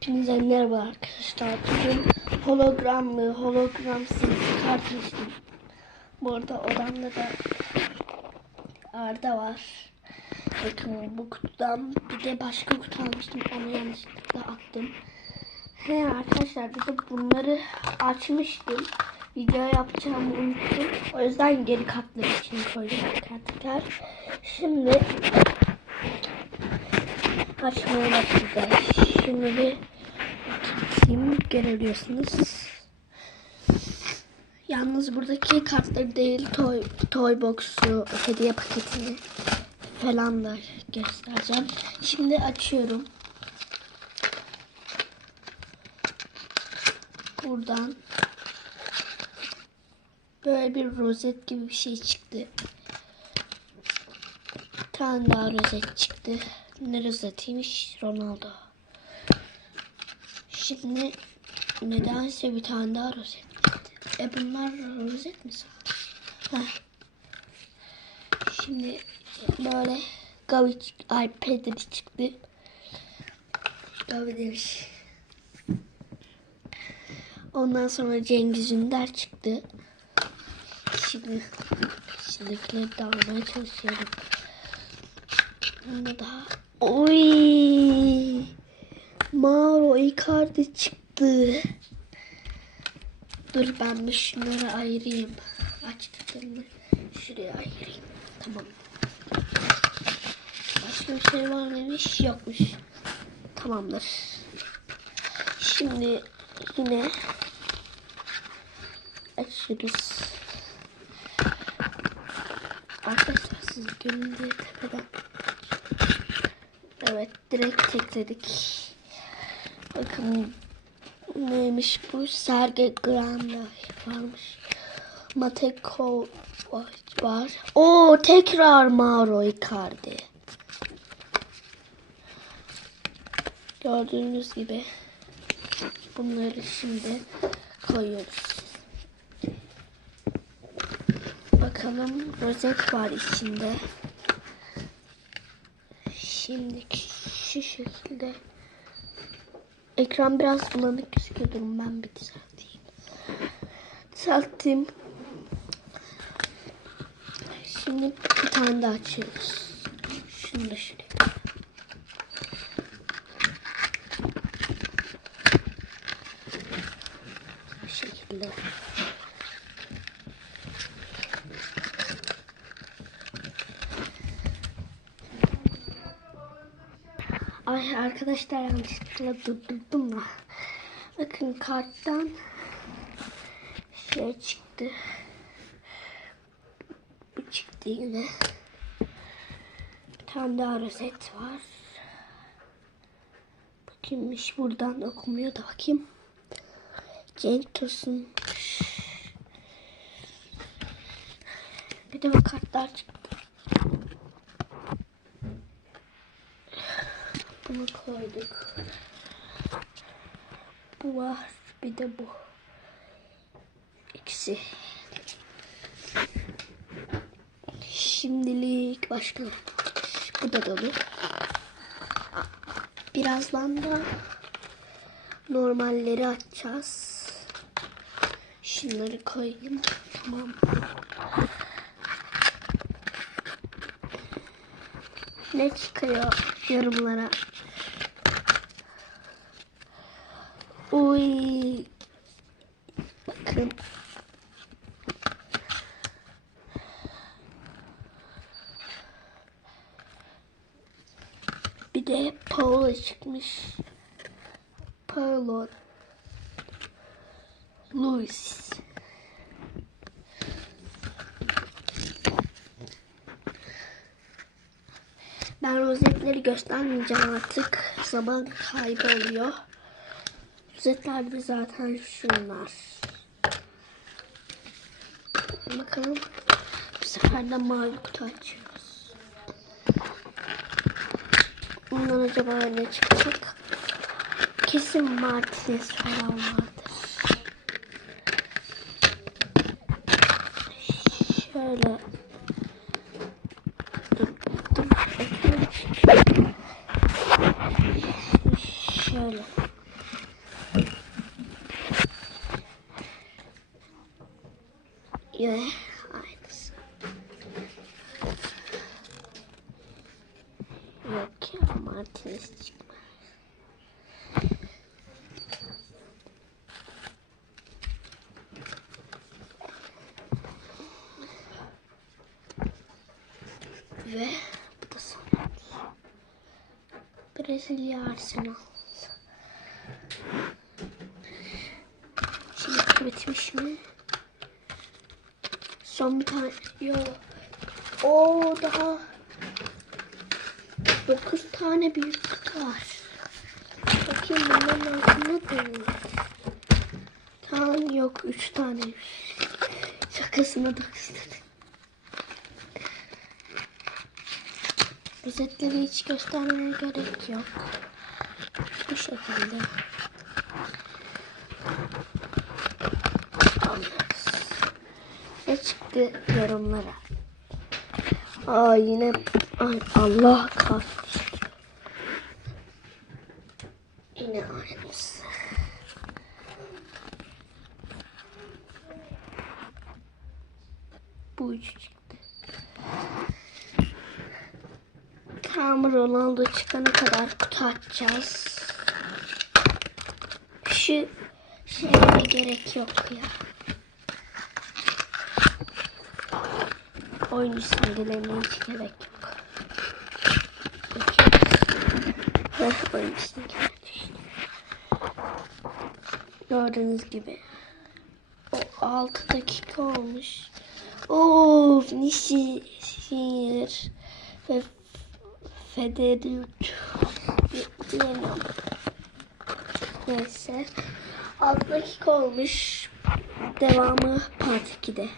Hepinize merhaba arkadaşlar. Bugün hologramlı, hologramsız kart açtım. Bu arada odamda da Arda var. Bakın bu kutudan bir de başka kutu almıştım. Onu yanlışlıkla attım. He arkadaşlar bir de bunları açmıştım. Video yapacağımı unuttum. O yüzden geri katları için koydum teker. Şimdi açmaya başlayacağız. Şimdi bir tutayım görüyorsunuz. Yalnız buradaki kartları değil toy, toy box'u, hediye paketini falan da göstereceğim. Şimdi açıyorum. Buradan böyle bir rozet gibi bir şey çıktı. Bir tane daha rozet çıktı. Ne rozetiymiş? Ronaldo. Şimdi nedense bir tane daha rozet. E bunlar rozet mi? Heh. Şimdi böyle Gavi ay Pedri çıktı. Gavi demiş. Ondan sonra Cengiz Ünder çıktı. Şimdi içindekileri de almaya çalışıyorum. Bunda daha. Oy! Mauro Icardi çıktı. Dur ben bir şunları ayırayım. Açtıklarını şuraya ayırayım. Tamam. Başka bir şey var mıymış? Yokmuş. Tamamdır. Şimdi yine açıyoruz. Arkadaşlar siz göründüğü tepeden Evet direkt tekledik. Bakın neymiş bu? Serge Granda varmış. Mateko var. O tekrar Mauro Icardi. Gördüğünüz gibi bunları şimdi koyuyoruz. Bakalım rozet var içinde. Şimdi şu şekilde ekran biraz bulanık gözüküyor. Durun ben bir düzelteyim. Düzelttim. Şimdi bir tane daha açıyoruz. Şunu da şuraya. Bu şekilde. Ay arkadaşlar yanlışlıkla durdurdum da. Bakın karttan şey çıktı. Bu çıktı yine. Bir tane daha rozet var. Bakayımmış buradan okumuyor da bakayım. Cenk Tosun. Bir de bu kartlar çıktı. Bunu koyduk. Bu var. Bir de bu. İkisi. Şimdilik başka. Bu da dolu. Birazdan da normalleri açacağız. Şunları koyayım. Tamam. Ne çıkıyor yorumlara? Uy. Bakın. Bir de Paolo çıkmış. Paolo. Luis. Ben rozetleri göstermeyeceğim artık. Zaman kaybı oluyor. Rozetler de zaten şunlar. Bakalım. Bu sefer de mavi kutu açıyoruz. Bundan acaba ne çıkacak? Kesin Martinez falan vardır. Şöyle. Dur, dur, bekle. Şöyle. Ve aynısı. Yok ya Çıkmaz. Ve bu da son. Brezilya Arsenal. Şimdi bitmiş mi? Son bir tane. Yok. O daha 9 tane büyük kutu var. Bakayım bunların altında da? Tamam yok 3 tane. Şakasına 9 dedim. Özetleri hiç göstermeye gerek yok. Bu şekilde. Ne çıktı yorumlara. Aa yine ay Allah kahretsin. Yine aynısı. Bu üç çıktı. Tam Ronaldo çıkana kadar kutu açacağız. Şu şeye gerek yok ya. Oyuncu simgelerine hiç gerek yok. Heh, oyuncu simgeler düştü. Gördüğünüz gibi. O 6 dakika olmuş. Of Nişir ve Federic diyemem. Neyse. 6 dakika olmuş. Devamı part 2'de.